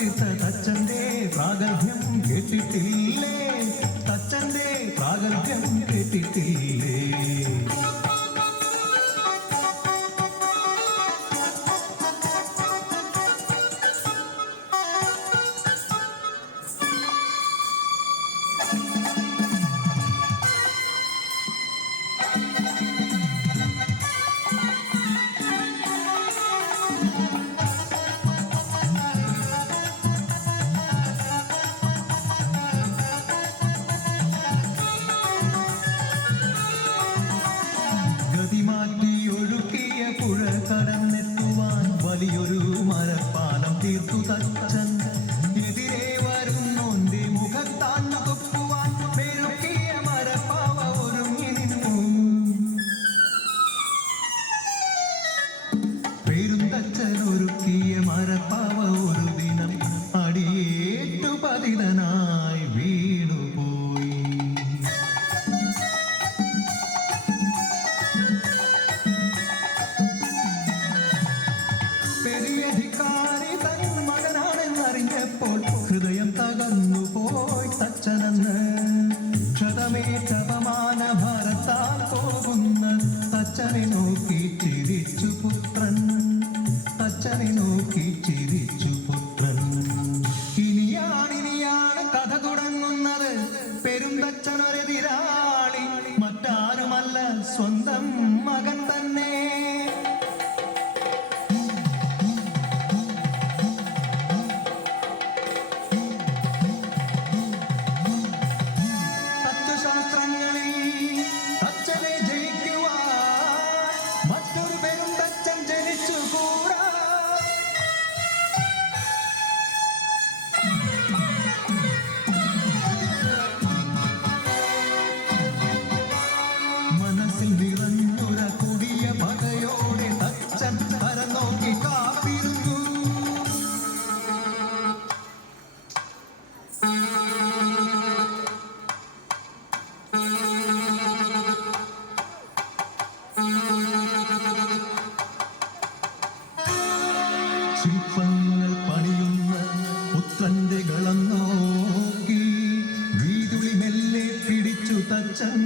തീർത്ത തച്ചന്റെ പ്രാഗൽഭ്യം കേട്ടിട്ടില്ലേ? തച്ചന്റെ പ്രാഗൽഭ്യം കേട്ടിട്ടില്ലേ? കടന്നെത്തുവാൻ വലിയൊരു മരപ്പാലം തീർത്തു തച്ചൻ. എതിരെ വരുന്നോന്റെ മുഖത്താൻ തുപ്പുവാൻ പെരുക്കിയ മരപ്പാവ ഒരുങ്ങി നിന്നു. പെരുന്തച്ചൻ ഒരുക്കിയ മരപ്പാവ ഒരു ദിനം അടിയേറ്റു പതിതനായി വീണുപോയി. പെരിയധികാരി തൻ മകനാണെന്നറിഞ്ഞപ്പോൾ ഹൃദയം തകർന്നുപോയി തച്ചനെന്ന്. ക്ഷതമേറ്റ അപമാന ഭാരത്താൽ പോകുന്ന തച്ചനെ നോക്കി ചിരിച്ചു പുത്രൻ. തച്ചനെ നോക്കി ചിരിച്ചു പുത്രൻ. ഇനിയാണ് കഥ തുടങ്ങുന്നത്. പെരുന്തച്ചനൊരെതിരാളി മറ്റാരുമല്ല, സ്വന്തം മകൻ തന്നെ. നിറഞ്ഞൊര കൊടിയ പകയോടെ തച്ചൻ പരന്നോക്കി കാത്തിരുന്നു. ശില്പങ്ങൾ പണിയുന്ന പുത്രന്റെ ഗളം നോക്കി വീതുളി മെല്ലെ പിടിച്ചു തച്ചൻ.